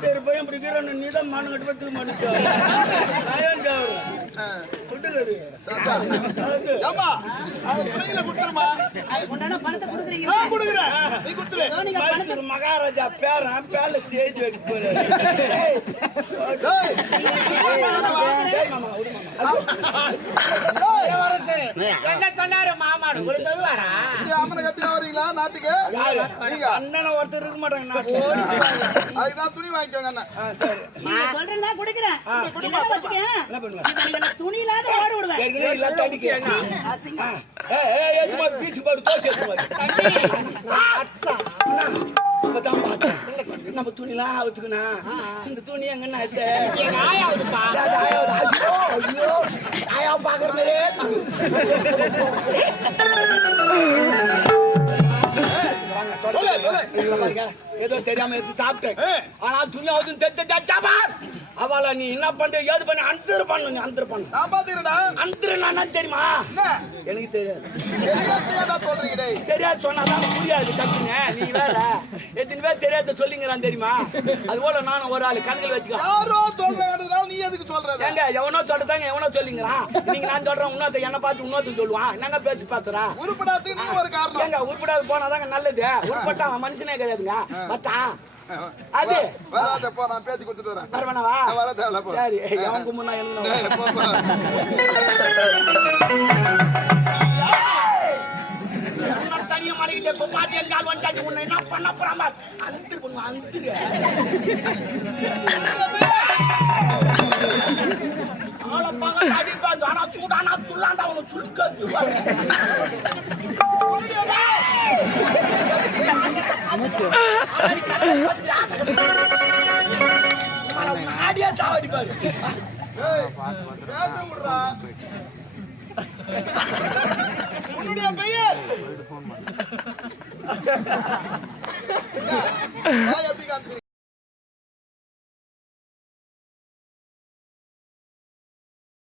சரி பையன் பிடிக்கிறேன் நீதான் மானு கட்டு பத்து மாட்டேன் மகாராஜா பேரன் பேர்ல சேஜ் வைக்க போறாரு மாமாடு அண்ணன் ஒருத்தர் இருக்க மாட்டாங்க அதுதான் துணி வாங்கிக்கோங்க அண்ணன். துணி இல்லாத ஓட விடுவேன் நம்ம துணிலாம் அவுத்துக்கணும் இந்த துணி எங்கன்னா பாக்குற மாதிரியே ஏதோ தெரியாம எடுத்து சாப்பிட்டேன் ஆனா துணி அவுதுன்னு தெரிஞ்சா அவள நீ என்ன பண்ற ஏது பண்ண அந்தர் பண்ணு நீ அந்தர் பண்ணு நான் பாத்துக்கிறேன்டா அந்தர் நான் தெரியுமா எனக்கு தெரியாது தெரியாது சொன்னாதான் புரியாது டக்குன்னு நீ வேற எத்தனை பேர் தெரியாத சொல்லிங்கிறான் தெரியுமா அது போல நானும் ஒரு ஆளு கண்கள் வச்சுக்கோ யாரோ சொல்றதுனால நீ எதுக்கு சொல்ற ஏங்க எவனோ சொல்றதாங்க எவனோ சொல்லிங்கிறான் நீங்க நான் சொல்றேன் இன்னொருத்த என்ன பார்த்து இன்னொருத்த சொல்லுவான் என்னங்க பேச்சு பாத்துறா உருப்படாதுக்கு நீ ஒரு காரணம் ஏங்க உருப்படாது போனாதாங்க நல்லது உருப்பட்டா அவன் மனுஷனே கிடையாதுங்க மச்சான் அது வராத போ நான் பேசி கொடுத்துட்டு வரேன் வரவேணவா வரதேல போ சரி அவன் கும்புனா எழுதுனா தனியா மாறிக்கிட்டே இப்ப பாத்து என் கால் வந்துட்டாச்சு உன்னை என்ன பண்ண போறாம அந்திரு பண்ணுவா அந்திரு அவளை பகல் அடிப்பாங்க ஆனா சூடானா சுல்லாண்டா அவனை சுருக்கத்து ஆடியா சாவடிப்பாரு உன்னுடைய பெயர் எப்படி காமிச்சு